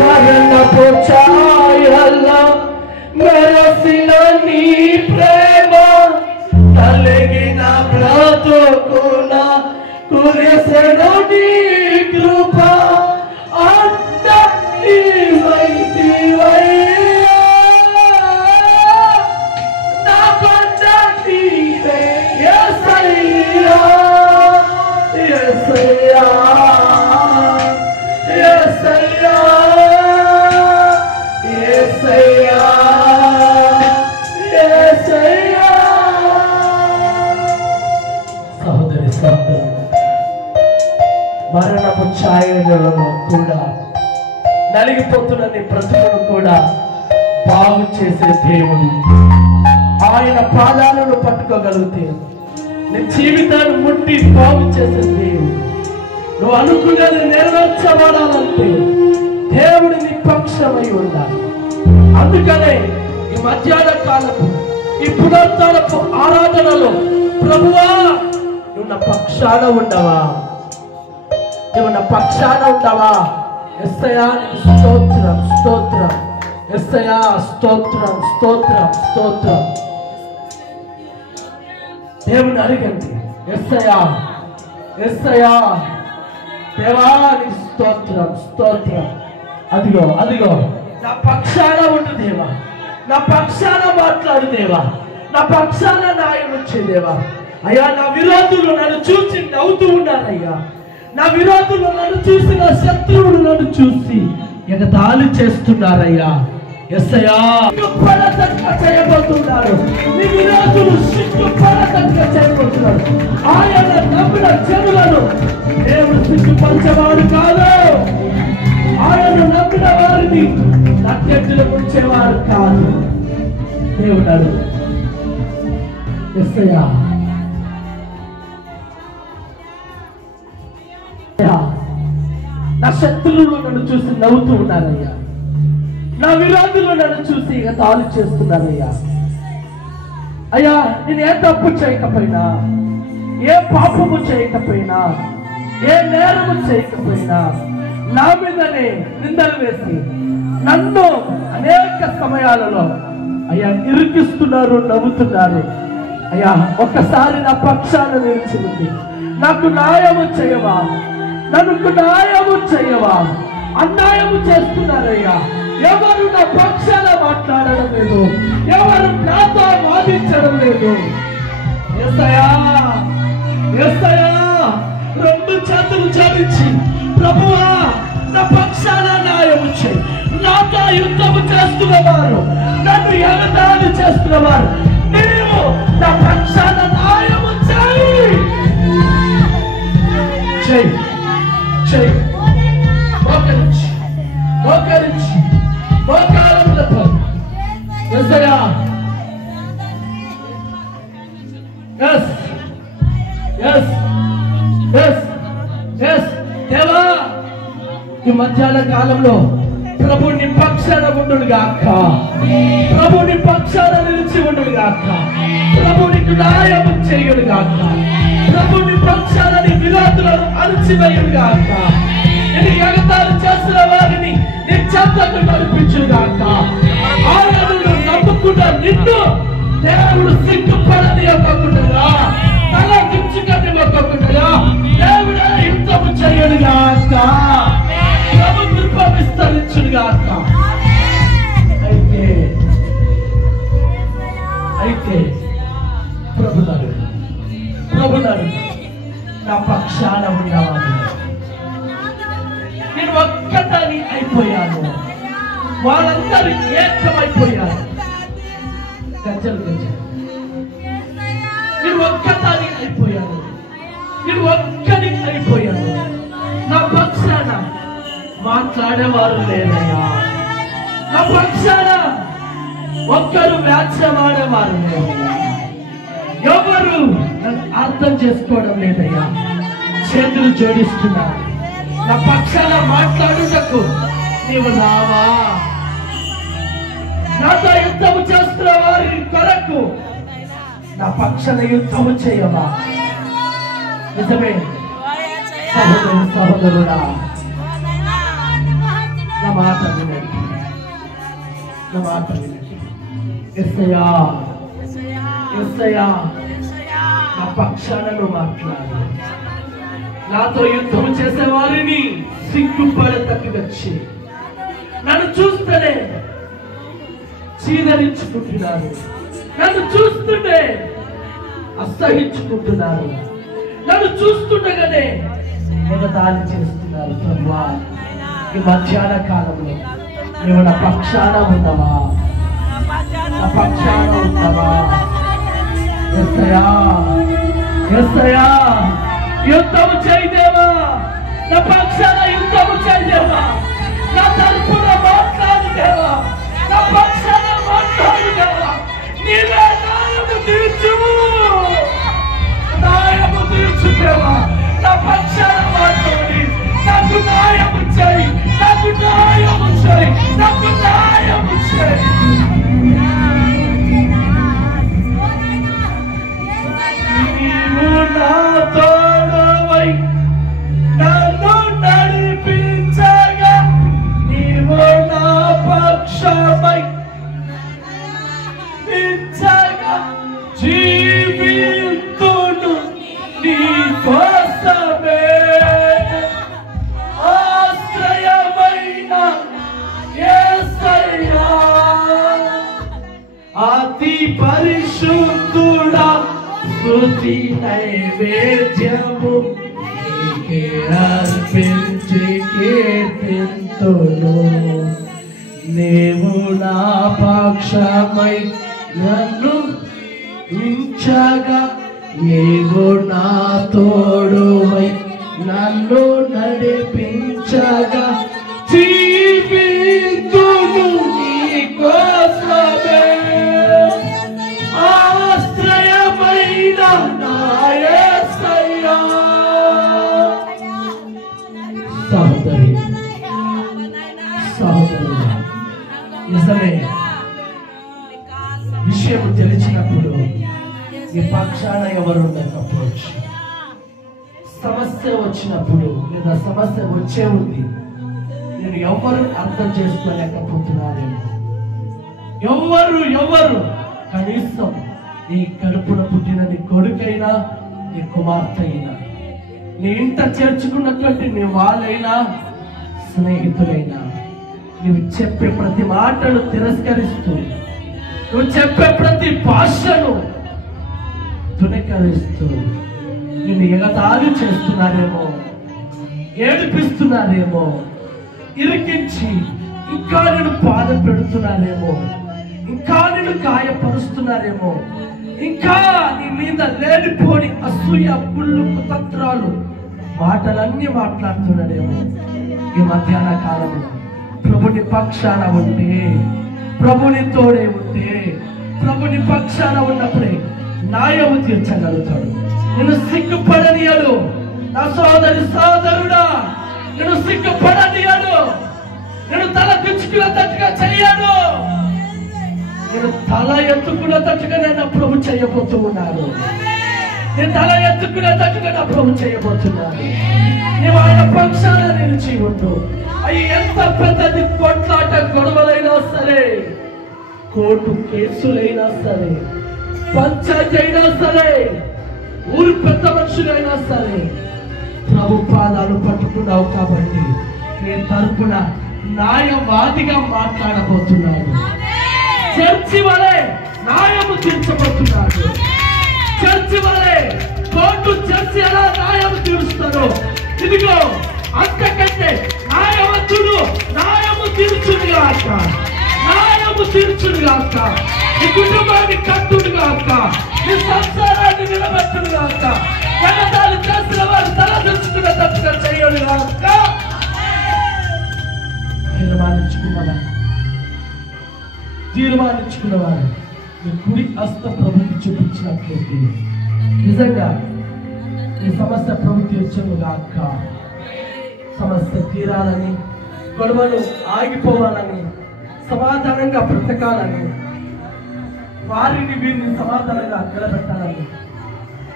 మరణపు ఛాయల్లో మెరసిన నీ ప్రేమ కలిగిన బ్రతుకున కురిసెను నీ కృప అంతటి వైదివయ్యా నా కొండీవే యేసయ్యా యేసయ్యా యేసయ్యా యేసయ్యా యేసయ్యా. సహోదరి సహోదరుడు, మరణపు ఛాయలలో కూడా నలిగిపోతున్న నీ బ్రతుకును కూడా బాగు చేసే దేవుడు. ఆయన పాదాలను పట్టుకోగలిగితే నీ జీవితాన్ని ముట్టి బాగు చేసే దేవుడు. నువ్వు అనుకున్నది నెరవేర్చబడాలంటే దేవుడు నీ పక్షమై ఉండాలి. అందుకనే ఈ మధ్యాహ్న కాలపు ఈ పునరుత్థానపు ఆరాధనలో ప్రభువా నువ్వు నా పక్షాన ఉండవా, నువ్వు నా పక్షాన ఉండవా? యేసయ్యా స్తోత్రం స్తోత్రం, యేసయ్యా స్తోత్రం స్తోత్రం స్తోత్రం. దేవుని అడిగండి, యేసయ్యా యేసయ్యా దేవా నీకు స్తోత్రం స్తోత్రం. అదిగో అదిగో నా పక్షాన ఉండు దేవా, నా పక్షాన మాట్లాడు దేవా, నా పక్షాన న్యాయం వచ్చే దేవా. అయ్యా నా విరోధులు నన్ను చూసి నవ్వుతూ ఉన్నారయ్యా, నా విరోధులు నన్ను చూసి నా శత్రువులు నన్ను చూసి ఎగతాళి చేస్తున్నారయ్యా. యేసయ్యా సిగ్గుపడతక్క చేయబోతున్నారు, నీ విరోధులు సిగ్గుపడతక్క చేయబోతున్నారు. ఆయన నమ్మిన జనులను దేవుడు సిగ్గుపరిచేవాడు కాదు, ఆయన నమ్మిన వారిని నట్టెట్టులు ఉంచేవారు కాదు. దేవుడు యేసయ్యా నా శత్రువులు నన్ను చూసి నవ్వుతూ ఉన్నారయ్యా, నా విరోధులు నన్ను చూసి ఎగతాళి చేస్తున్నారయ్యా. అయ్యా నేను ఏ తప్పు చేయకపోయినా, ఏ పాపము చేయకపోయినా, ఏ నేరము చేయకపోయినా నా మీదనే నిందలు వేసి నన్ను అనేక సమయాలలో అయ్యా ఇరికిస్తున్నారు, నవ్వుతున్నారు. అయ్యా ఒక్కసారి నా పక్షాన నిలిచి ఉంది, నాకు న్యాయము చేయవా, నన్ను న్యాయము చేయవా? అన్యాయము చేస్తున్నారయ్యా. ఎవరు నా పక్షాన మాట్లాడడం లేదు, ఎవరు నాతో వాదించడం లేదు. యేసయ్యా యేసయ్యా రెండు చేతులు జోడించి ప్రభువా నా పక్షాన న్యాయము చేయి. నాతో యుద్ధము చేస్తున్నవారు, నన్ను ఎగతాళి చేస్తున్నవారు, నీవు నా పక్షాన న్యాయము చేయి. చేయి చేయి మోకరించి మోకరించి మోకాలములతో యేసయ్యా yes yes yes yes దేవా ఈ మధ్యాహ్న కాలంలో ప్రభు నీ పక్షాన ఉండును గాక, ప్రభు నీ పక్షాన నిలిచి ఉండును గాక, ప్రభు నీకు న్యాయము చేయును గాక, ప్రభు నీ పక్షాన నీ విరోధులను అణిచివేయును గాక, నీ ఎగతాళి చేసిన వారిని నీ చెంతకు నడిపించును గాక. ఆయనను నమ్ముకున్న నిన్ను దేవుడు సిగ్గుపడనివ్వకుండా, తల దించుకనివ్వకుండా దేవుడే యుద్ధము చేయను గాక, ప్రభు కృప విస్తరించును గాక. అయితే ప్రభునాడు నా పక్షాన ఉన్నవాడు, నేను ఒక్కదాని అయిపోయాను, వాళ్ళందరూ ఏకమైపోయారు. గజ్జలు గజ్జలు నేను ఒక్కదాని అయిపోయాను, నేను ఒక్కని అయిపోయాను. నా పక్షాన మాట్లాడేవారు లేరయ్యా, నా పక్షాన ఒక్కరు వ్యాఖ్యమాడేవారు లేరయ్యా, ఎవరు నన్ను అర్థం చేసుకోవడం లేదయ్యా. చేతులు జోడిస్తున్నారు, నా పక్షాన మాట్లాడుటకు నీవు రావా? నాతో యుద్ధము చేస్తున్న వారి కొరకు నా పక్షాన యుద్ధము చేయవా? నిజమే సహోదరుడా, నా మాట వినండి, నా మాట వినండి. యేసయ్యా, యేసయ్యా, నా పక్షాన నువ్వు మాట్లాడు. నాతో యుద్ధం చేసే వారిని సిగ్గుపడేటట్టుగా చేయి. నన్ను చూస్తేనే చీదరించుకుంటున్నారు, నన్ను చూస్తుంటే అసహించుకుంటున్నారు, నన్ను చూస్తుండగానే ఎగతాళి చేస్తున్నారు. ప్రభువా, ఈ మధ్యాహ్న కాలంలో నువ్వు నా పక్షాన ఉన్నావా? నా పక్షాన ఉన్నావా? యేసయ్యా, యేసయ్యా, యుద్ధము చేయదేవా, నా పక్షాన యుద్ధము చేయదేవా, నా తరపున మాట్లాడుదేవా, నా పక్షాన మాట్లాడుదేవా. నీవే న్యాయము తీర్చుము, న్యాయము తీర్చుదేవా. నా పక్షాన మాట్లాడి నాకు న్యాయము చేయి, నాకు న్యాయము చేయి, నాకు న్యాయము చేయి. నీవు నా తోడవై నన్ను నడిపించగా, నీవు నా పక్షమై నిలిచగా, జీవితును నీ కోసమే. ఆశ్రయమైన యేసయ్యా, అతి పరిశుద్ధుడా, స్తుతి నైవేద్యము నీకే అర్పించి కీర్తింతును. నీవు నా పక్షమై నన్ను ఉంచగా, నీవు నా తోడువై నన్ను నడిపించగా, జీవితును నీ కోసమే. ఆశ్రయమైన నా యేసయ్యా. సహోదరి, సహోదరుడా, నిజమే, విషయం తెలిసినప్పుడు ఈ పక్షాన ఎవరు ఉండకపోవచ్చు. సమస్య వచ్చినప్పుడు లేదా సమస్య వచ్చే ఉంది, నేను ఎవరు అర్థం చేసుకోలేకపోతున్నారేమో. ఎవరు కనీసం నీ కడుపున పుట్టిన నీ కొడుకైనా, నీ కుమార్తె అయినా, నీ ఇంట చేర్చుకున్నటువంటి నీ వాళ్ళైనా, స్నేహితులైనా, నువ్వు చెప్పే ప్రతి మాటను తిరస్కరిస్తూ, నువ్వు చెప్పే ప్రతి భాషను తునకరిస్తూ నిన్ను ఎగతాళి చేస్తున్నారేమో, ఏడిపిస్తున్నారేమో, ఇరికించి ఇంకా నేను బాధ పెడుతున్నారేమో, ఇంకా నేను గాయపరుస్తున్నారేమో, ఇంకా నీ మీద లేనిపోని అసూయ, కుళ్ళు, కుతంత్రాలు, మాటలన్నీ మాట్లాడుతున్నాడేమో. ఈ మధ్యాహ్న కాలంలో ప్రభుని పక్షాన ఉంటే, ప్రభుని తోడే ఉంటే, ప్రభుని పక్షాన ఉన్నప్పుడే న్యాయము తీర్చగలుగుతాడు. నేను సిగ్గుపడనియడు నా సోదరి సోదరుడా, నేను సిగ్గుపడనియడు, నేను తల దించుకునేటట్టుగా చెయ్యను, నేను తల ఎత్తుకునేటట్టుగా నా ప్రభు చేయబోతూ ఉన్నాను. నేను తల ఎత్తుకునేటట్టుగా నా ప్రభు చేయబోతున్నాను. నువ్వు ఆయన పక్షాన నిలిచి ఉండు. అవి ఎంత పెద్దది కొట్లాట గొడవలైనా సరే, కోర్టు కేసులైనా సరే, పంచాయతీ అయినా సరే, ఊరు పెద్ద మనుషులైనా సరే, ప్రభు పాదాలు పట్టుకున్నావు కాబట్టి నీ తరపున న్యాయవాదిగా మాట్లాడబోతున్నాడు. చర్చి వలె న్యాయము తీర్చబోతున్నాడు. చర్చి వలె కోర్టు చర్చి ఎలా న్యాయం తీరుస్తారో, ఇదిగో అంతకంటే న్యాయవంతుడు న్యాయము తీర్చుడుగాక, న్యాయము తీర్చుడుగాక, నీ కుటుంబాన్ని కట్టుడుగాక, నీ సంసారాన్ని నిలబెట్టుడుగాక, ఎగతాళి చేసిన వారు తల దించుకునేటట్టుగా చేయడుగాక. తీర్మానించుకున్నవారు మీ కుడి హస్త ప్రభుకి చూపించినట్లయితే నిజంగా ఈ సమస్య ప్రభు తీర్చుగాక. సమస్య తీరాలని, గొడవలు ఆగిపోవాలని, సమాధానంగా బ్రతకాలని, వారిని వీరిని సమాధానంగా నిలబెట్టాలని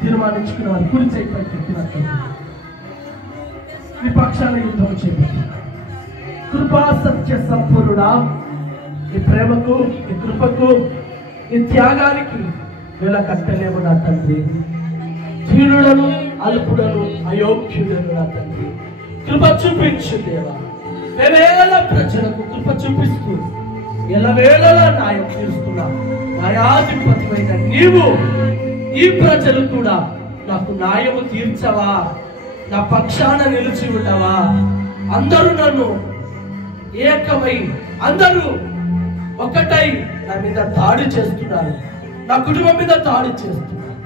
తీర్మానించుకున్న వారు కుడి చేపై పెట్టినట్లయితే ఈ పక్షాన యుద్ధం చేపట్టారు. కృపా సత్య దేవుడా, నీ ప్రేమకు, నీ కృపకు, నీ త్యాగానికి వేళ కట్టలేము నా తండ్రి. దీనులను, అల్పుడను, అయోగ్యుడను నా తండ్రి, కృప చూపించు దేవా. వేవేల ప్రజలకు కృప చూపిస్తూ ఎల్లవేళలా న్యాయం తీరుస్తున్నా న్యాయాధిపతివైన నీవు ఈ ప్రజలు కూడా నాకు న్యాయము తీర్చవా, నా పక్షాన నిలిచి ఉండవా. అందరూ నన్ను ఏకమై, అందరూ ఒకటై నా మీద దాడి చేస్తున్నారు, నా కుటుంబం మీద దాడి చేస్తున్నారు.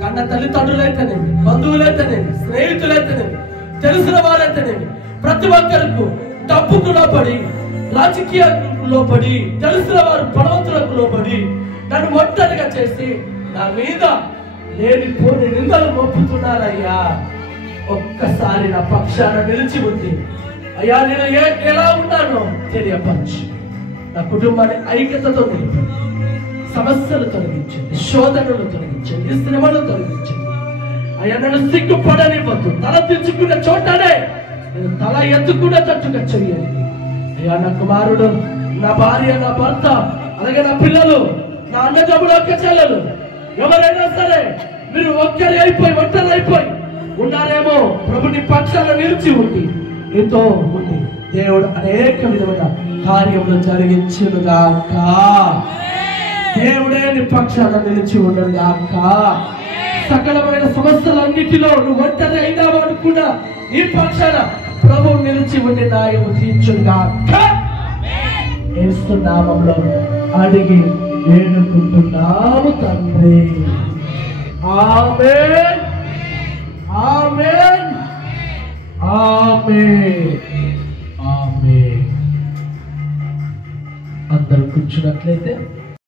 కన్న తల్లిదండ్రులైతేనేమి, బంధువులైతేనేమి, స్నేహితులైతేనేమి, తెలిసిన వారైతేనేమి, ప్రతి ఒక్కరికి డబ్బుకు లోపడి, రాజకీయాల్లో పడి, తెలిసిన వారు బలవంతులకు లోపడి నన్ను ఒంటరిగా చేసి నా మీద లేనిపోని నిందలు మోపుతున్నారయ్యా. ఒక్కసారి నా పక్షాన నిలిచి ఉంది అయ్యా, నేను ఎలా ఉన్నానో తెలియపరచు. నా కుటుంబాన్ని ఐక్యతతో నిలిపి, సమస్యలు తొలగించండి, శోధనలు తొలగించండి, శ్రమలు తొలగించండి అయ్యా. నన్ను సిగ్గుపడనివ్వద్దు, తల తెచ్చుకున్న చోటనే నేను తల ఎత్తుకునేటట్టుగా చెయ్యండి అయ్యా. నా కుమారుడు, నా భార్య, నా భర్త, అలాగే నా పిల్లలు, నా అన్నదమ్ముడు, అక్క చెల్లెలు ఎవరైనా సరే మీరు ఒంటరి అయిపోయి ఉన్నారేమో, ప్రభుని పక్షాన నిలిచి ఉండి నీతో ఉండి దేవుడు అనేక విధమైన కార్యములు జరిగించునుగాక. దేవుడే నీ పక్షాన నిలిచి ఉండనుగాక. సకలమైన సమస్యలన్నిటిలో నువ్వు ఒంటరి అయినావు అనుకున్నా నీ పక్షాన ప్రభువు నిలిచి ఉండి న్యాయము తీర్చునుగాక. యేసు నామములో అడిగి వేడుకుంటున్నాము తండ్రి. ఆమేన్, ఆమేన్, ఆమేన్, ఆమేన్. అందరూ కూర్చున్నట్లయితే